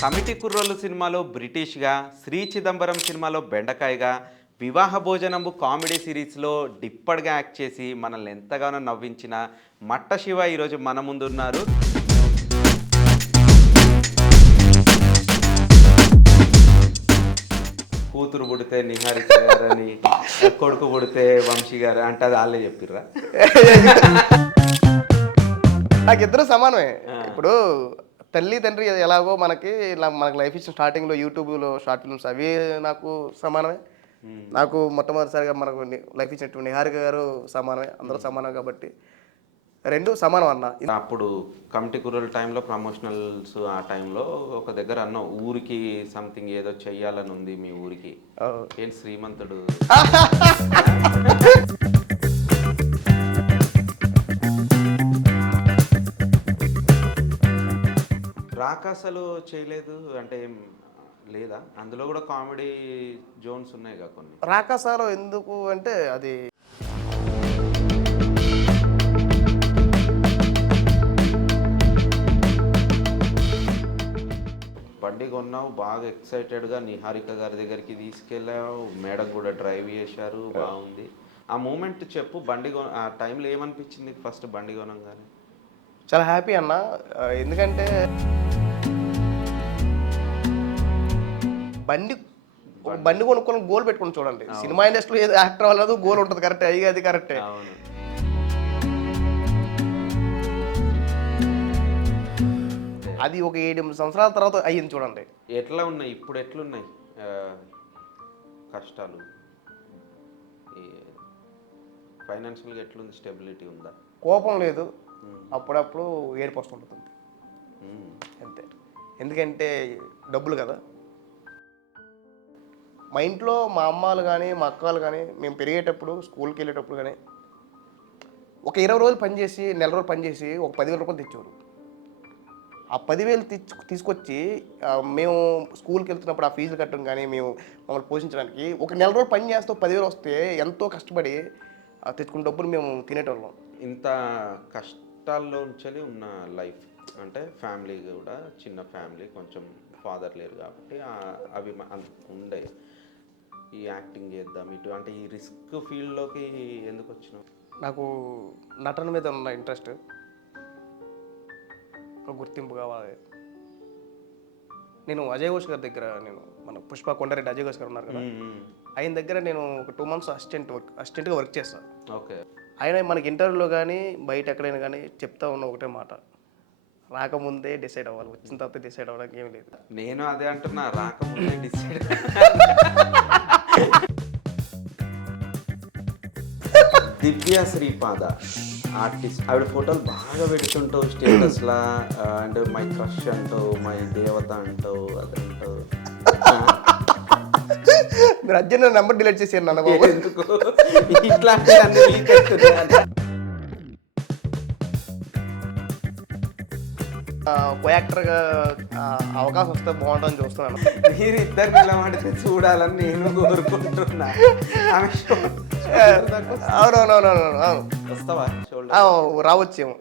Committee కుర్రోళ్ళు సినిమాలో బ్రిటిష్గా, శ్రీ చిదంబరం సినిమాలో బెండకాయగా, వివాహ భోజనంబు కామెడీ సిరీస్లో డిప్పడ్గా యాక్ట్ చేసి మనల్ని ఎంతగానో నవ్వించిన మట్ట శివ ఈరోజు మన ముందున్నారు. కూతురు పుడితే నిహారిక గారని, కొడుకు పుడితే వంశీ గారు అంటే అది వాళ్ళే చెప్పిర్రా? నాకు ఇద్దరు సమానమే. ఇప్పుడు తల్లి తండ్రి ఎలాగో మనకి లైఫ్ ఇచ్చిన స్టార్టింగ్లో యూట్యూబ్లో షార్ట్ ఫిల్మ్స్ అవి నాకు సమానమే. నాకు మొట్టమొదటిసారిగా మనకు లైఫ్ ఇచ్చినటువంటి నిహారిక గారు సమానమే. అందరూ సమానం కాబట్టి రెండు సమానం అన్న. అప్పుడు కమిటీ కుర్రోళ్ళ టైంలో ప్రమోషనల్స్ ఆ టైంలో ఒక దగ్గర అన్న ఊరికి సంథింగ్ ఏదో చెయ్యాలని ఉంది మీ ఊరికి. ఏంటి శ్రీమంతుడు రాకాసలు చేయలేదు అంటే లేదా? అందులో కూడా కామెడీ జోన్స్ ఉన్నాయి కదా కొన్ని. రాకాసాలో ఎందుకు అంటే అది బండి కొన్నావు, బాగా ఎక్సైటెడ్గా నిహారిక గారి దగ్గరికి తీసుకెళ్ళావు, మేడం కూడా డ్రైవ్ చేశారు, బాగుంది. ఆ మూమెంట్ చెప్పు. ఆ టైంలో ఏమనిపించింది ఫస్ట్ బండి కొనంగానే? చాలా హ్యాపీ అన్న. ఎందుకంటే బండి కొనుక్కొని గోల్ పెట్టుకుని చూడండి. సినిమా ఇండస్ట్రీలో ఏదో యాక్టర్ అవ్వలేదు, గోల్ ఉంటుంది కరెక్టే, అది కరెక్టే. అది ఒక 7-8 సంవత్సరాల తర్వాత అయ్యింది చూడండి. ఎట్లా ఉన్నాయి ఇప్పుడు? ఎట్లున్నాయి కష్టాలు? ఫైనాన్షియల్గా ఎట్లుంది? స్టెబిలిటీ ఉందా? కోపం లేదు, అప్పుడప్పుడు ఏడుపు వస్తుంటుంది అంతే. ఎందుకంటే డబ్బులు కదా. మా ఇంట్లో మా అమ్మాలు కానీ మా అక్కలు కానీ మేము పెరిగేటప్పుడు స్కూల్కి వెళ్ళేటప్పుడు కానీ ఒక 20 రోజులు పనిచేసి, నెల రోజులు పనిచేసి ఒక 10,000 రూపాయలు తెచ్చేవారు. ఆ 10,000 తీసుకొచ్చి మేము స్కూల్కి వెళ్తున్నప్పుడు ఆ ఫీజులు కట్టడం కానీ మేము మమ్మల్ని పోషించడానికి ఒక నెల రోజులు పని చేస్తూ 10,000 వస్తే ఎంతో కష్టపడి తెచ్చుకున్న డబ్బులు మేము తినేటోళ్ళం. ఇంత కష్టాల్లో ఉంచాలి ఉన్న లైఫ్ అంటే ఫ్యామిలీ కూడా చిన్న ఫ్యామిలీ, కొంచెం ఫాదర్ లేరు కాబట్టి అవి ఉండే. ఈ యాక్టింగ్ చేద్దాం ఇటు అంటే ఈ రిస్క్ ఫీల్డ్లోకి ఎందుకు వచ్చినావు? నాకు నటన మీద ఉన్న ఇంట్రెస్ట్, గుర్తింపు కావాలి. నేను అజయ్ ఘోష్ గారి దగ్గర, మన పుష్ప కొండారెడ్డి అజయ్ ఘోష్ గారు ఉన్నారు కదా, ఆయన దగ్గర నేను ఒక 2 months అసిస్టెంట్గా వర్క్ చేస్తాను. ఓకే. ఆయన మనకి ఇంటర్వ్యూలో కానీ బయట ఎక్కడైనా కానీ చెప్తా ఉన్న ఒకటే మాట, రాకముందే డిసైడ్ అవ్వాలి, వచ్చిన తర్వాత డిసైడ్ అవ్వడానికి ఏమి లేదు. నేను అదే అంటున్నా, రాకముందే డిసైడ్. దివ్య శ్రీపాద ఆర్టిస్ట్, ఆవిడ ఫోటోలు బాగా పెడుతుంటావు స్టేటస్లా. అండ్ మై క్రష్ అంటావు, మై దేవత అంటావు, అదంటావు. మీరు అర్జెంట్ నెంబర్ డిలీట్ చేసారు నన్న బాబు. ఎందుకు ఇట్లాంటి అన్ని లీక్ అవుతున్నాయి? కో యాక్టర్గా అవకాశం వస్తే బాగుంటుందని చూస్తున్నాను. మీరు ఇద్దరు నిలబడితే చూడాలని నేను కోరుకుంటున్నా. అవునవునవునవును. వస్తావా? రావచ్చేమో.